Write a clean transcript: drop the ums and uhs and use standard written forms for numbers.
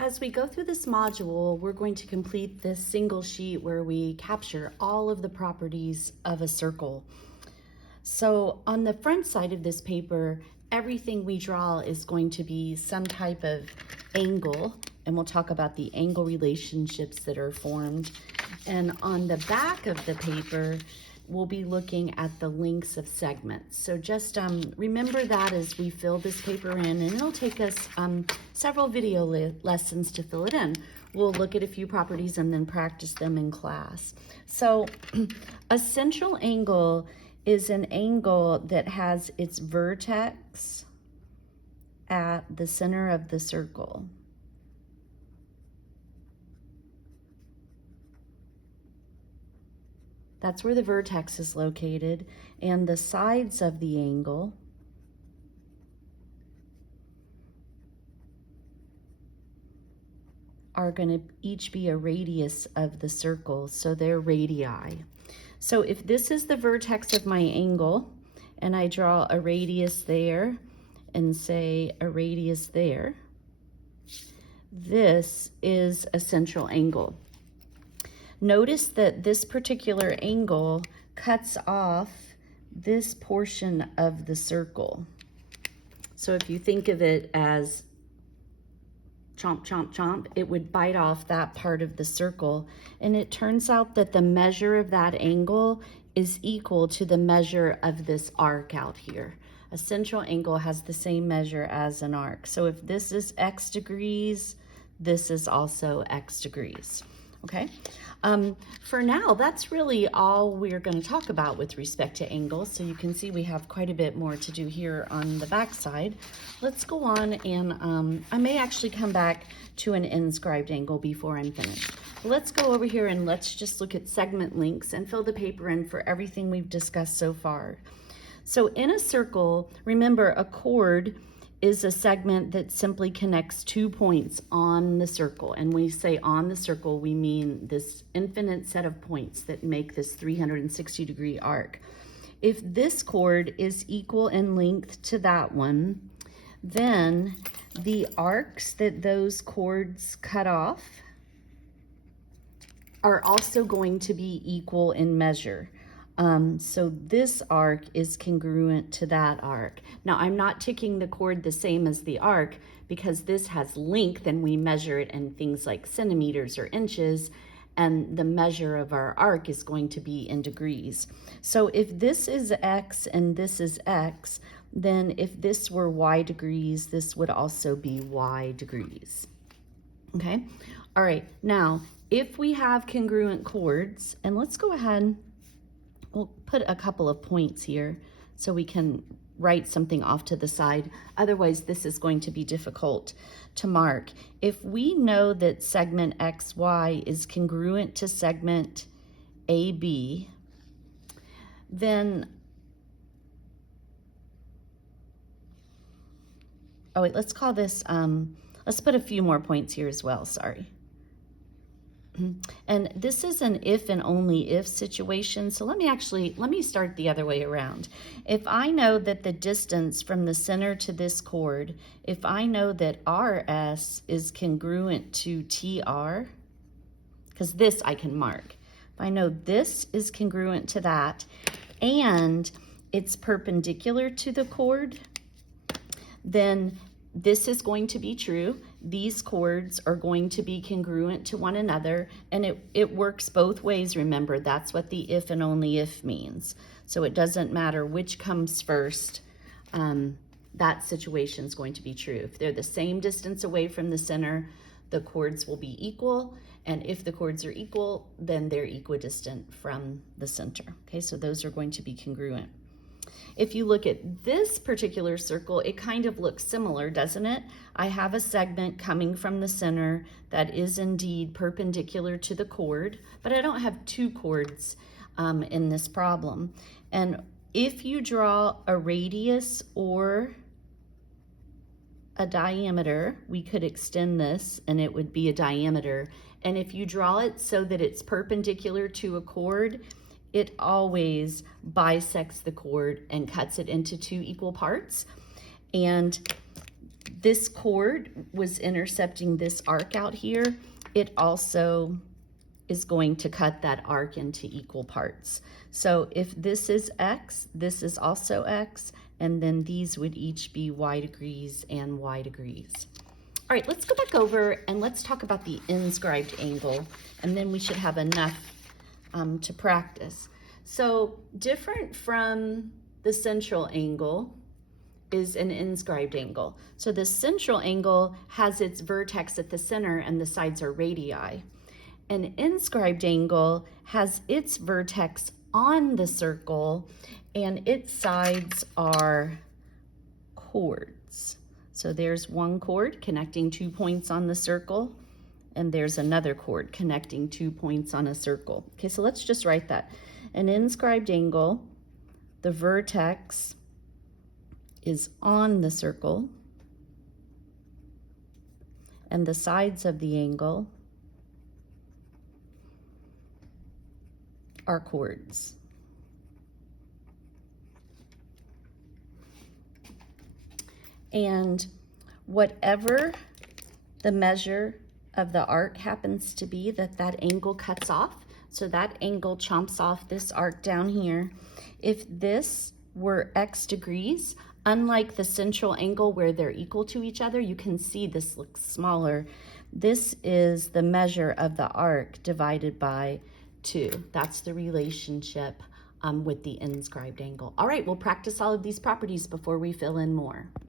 As we go through this module, we're going to complete this single sheet where we capture all of the properties of a circle. So on the front side of this paper, everything we draw is going to be some type of angle, and we'll talk about the angle relationships that are formed. And on the back of the paper, we'll be looking at the lengths of segments. So just remember that as we fill this paper in, and it'll take us several video lessons to fill it in. We'll look at a few properties and then practice them in class. So a central angle is an angle that has its vertex at the center of the circle. That's where the vertex is located, and the sides of the angle are going to each be a radius of the circle, so they're radii. So if this is the vertex of my angle, and I draw a radius there, and say a radius there, this is a central angle. Notice that this particular angle cuts off this portion of the circle. So if you think of it as chomp, chomp, chomp, it would bite off that part of the circle. And it turns out that the measure of that angle is equal to the measure of this arc out here. A central angle has the same measure as an arc. So if this is x degrees, this is also x degrees. Okay, for now, that's really all we're going to talk about with respect to angles. So you can see we have quite a bit more to do here on the back side. Let's go on, and I may actually come back to an inscribed angle before I'm finished. Let's go over here and let's just look at segment lengths and fill the paper in for everything we've discussed so far. So in a circle, remember, a chord is a segment that simply connects 2 points on the circle. And when we say on the circle, we mean this infinite set of points that make this 360-degree arc. If this chord is equal in length to that one, then the arcs that those chords cut off are also going to be equal in measure. So this arc is congruent to that arc. Now, I'm not ticking the chord the same as the arc because this has length and we measure it in things like centimeters or inches, and the measure of our arc is going to be in degrees. So if this is x and this is x, then if this were y degrees, this would also be y degrees. Okay? All right, now, if we have congruent chords, and let's go ahead, we'll put a couple of points here so we can write something off to the side. Otherwise, this is going to be difficult to mark. If we know that segment XY is congruent to segment AB, then, oh wait, let's call this, let's put a few more points here as well, sorry. And this is an if and only if situation. So let me start the other way around. If I know that the distance from the center to this chord, if I know that RS is congruent to TR, because this I can mark. If I know this is congruent to that, and it's perpendicular to the chord, then this is going to be true. These chords are going to be congruent to one another, and it works both ways. Remember, that's what the if and only if means. So it doesn't matter which comes first, that situation is going to be true. If they're the same distance away from the center, the chords will be equal, and if the chords are equal, then they're equidistant from the center. Okay, so those are going to be congruent. If you look at this particular circle, it kind of looks similar, doesn't it? I have a segment coming from the center that is indeed perpendicular to the chord, but I don't have two chords in this problem. And if you draw a radius or a diameter, we could extend this and it would be a diameter. And if you draw it so that it's perpendicular to a chord, it always bisects the chord and cuts it into two equal parts. And this chord was intercepting this arc out here, it also is going to cut that arc into equal parts. So if this is X, this is also X, and then these would each be Y degrees and Y degrees. All right, let's go back over and let's talk about the inscribed angle, and then we should have enough to practice. So different from the central angle is an inscribed angle. So the central angle has its vertex at the center and the sides are radii. An inscribed angle has its vertex on the circle and its sides are chords. So there's one chord connecting 2 points on the circle, and there's another chord connecting 2 points on a circle. Okay, so let's just write that. An inscribed angle, the vertex is on the circle, and the sides of the angle are chords. And whatever the measure of the arc happens to be that angle cuts off, so that angle chomps off this arc down here. If this were X degrees, unlike the central angle where they're equal to each other, you can see this looks smaller. This is the measure of the arc divided by 2. That's the relationship with the inscribed angle. All right, we'll practice all of these properties before we fill in more.